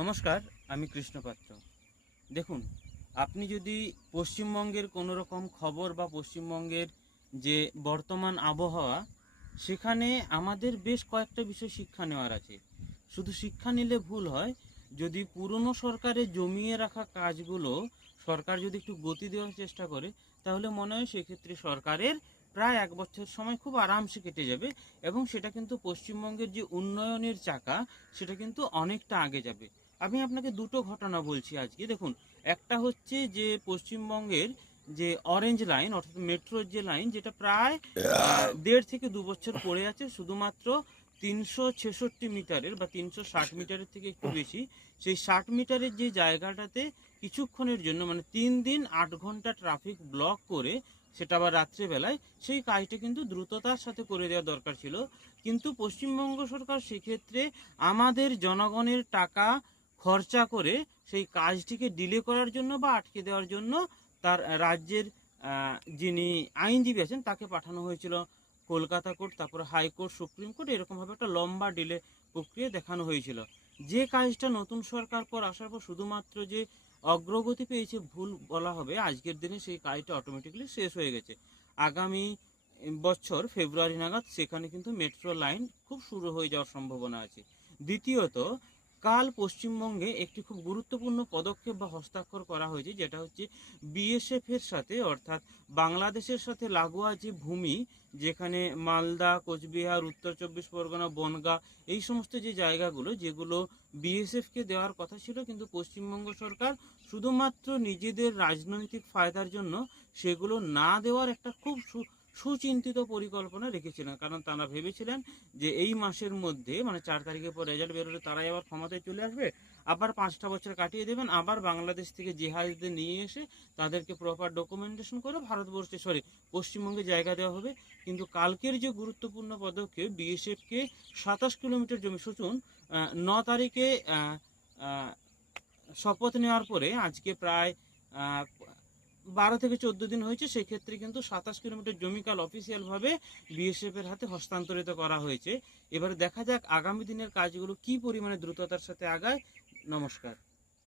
নমস্কার, আমি কৃষ্ণপাত্র। দেখুন, আপনি যদি পশ্চিমবঙ্গের কোনো রকম খবর বা পশ্চিমবঙ্গের যে বর্তমান আবহাওয়া, সেখানে আমাদের বেশ কয়েকটা বিষয় শিক্ষা নেওয়ার আছে। শুধু শিক্ষা নিলে ভুল হয়, যদি পুরনো সরকারের জমিয়ে রাখা কাজগুলো সরকার যদি একটু গতি দেওয়ার চেষ্টা করে, তাহলে মনে হয় সেক্ষেত্রে সরকারের প্রায় ১ বছর সময় খুব আরামসে কেটে যাবে এবং সেটা কিন্তু পশ্চিমবঙ্গের যে উন্নয়নের চাকা, সেটা কিন্তু অনেকটা আগে যাবে। আমি আপনাকে দুটো ঘটনা বলছি আজকে। দেখুন, একটা হচ্ছে যে পশ্চিমবঙ্গের যে অরেঞ্জ লাইন অর্থাৎ মেট্রোর যে লাইন, যেটা প্রায় ১.৫ থেকে ২ বছর পড়ে আছে শুধুমাত্র ৩৬৬ মিটারের বা ৩৬০ মিটারের থেকে একটু বেশি। সেই ৬০ মিটারের যে জায়গাটাতে কিছুক্ষণের জন্য মানে ৩ দিন ৮ ঘন্টা ট্রাফিক ব্লক করে, সেটা আবার রাত্রেবেলায়, সেই কাজটা কিন্তু দ্রুততার সাথে করে দেওয়া দরকার ছিল। কিন্তু পশ্চিমবঙ্গ সরকার সেক্ষেত্রে আমাদের জনগণের টাকা খরচা করে সেই কাজটিকে ডিলে করার জন্য বা আটকে দেওয়ার জন্য তার রাজ্যের যিনি আইনজীবী আছেন তাকে পাঠানো হয়েছিল কলকাতা কোর্ট, তারপরে হাইকোর্ট, সুপ্রিম কোর্ট, এরকমভাবে একটা লম্বা ডিলে প্রক্রিয়া দেখানো হয়েছিল। যে কাজটা নতুন সরকার পর আসার পর শুধুমাত্র যে অগ্রগতি পেয়েছে ভুল বলা হবে, আজকের দিনে সেই কাজটা অটোমেটিক্যালি শেষ হয়ে গেছে। আগামী বছর ফেব্রুয়ারি নাগাদ সেখানে কিন্তু মেট্রো লাইন খুব শুরু হয়ে যাওয়ার সম্ভাবনা আছে। দ্বিতীয়ত, কাল পশ্চিমবঙ্গে একটি খুব গুরুত্বপূর্ণ পদক্ষেপ বা হস্তাক্ষর করা হয়েছে, যেটা হচ্ছে বিএসএফ এর সাথে অর্থাৎ বাংলাদেশের সাথে লাগোয়া যে ভূমি, যেখানে মালদা, কোচবিহার, উত্তর চব্বিশ পরগনা, বনগাঁ, এই সমস্ত যে জায়গাগুলো যেগুলো বিএসএফকে দেওয়ার কথা ছিল, কিন্তু পশ্চিমবঙ্গ সরকার শুধুমাত্র নিজেদের রাজনৈতিক ফায়দার জন্য সেগুলো না দেওয়ার একটা খুব সুচিন্তিত পরিকল্পনা রেখেছিলেন। কারণ তারা ভেবেছিলেন যে এই মাসের মধ্যে মানে ৪ তারিখের পর রেজাল্ট বেরোলে তারাই আবার ক্ষমতায় চলে আসবে, আবার ৫টা বছর কাটিয়ে দেবেন, আবার বাংলাদেশ থেকে জিহাদিদের নিয়ে এসে তাদেরকে প্রপার ডকুমেন্টেশন করে পশ্চিমবঙ্গে জায়গা দেওয়া হবে। কিন্তু কালকের যে গুরুত্বপূর্ণ পদক্ষেপ, বিএসএফকে ২৭ কিলোমিটার জমি শুনুন, ৯ তারিখে শপথ নেওয়ার পরে আজকে প্রায় ১২ থেকে ১৪ দিন হয়েছে, সেক্ষেত্রে কিন্তু ২৭ কিলোমিটার জমি কাল অফিসিয়ালভাবে বিএসএফ এর হাতে হস্তান্তরিত করা হয়েছে। এবারে দেখা যাক আগামী দিনের কাজগুলো কি পরিমাণে দ্রুততার সাথে আগায়। নমস্কার।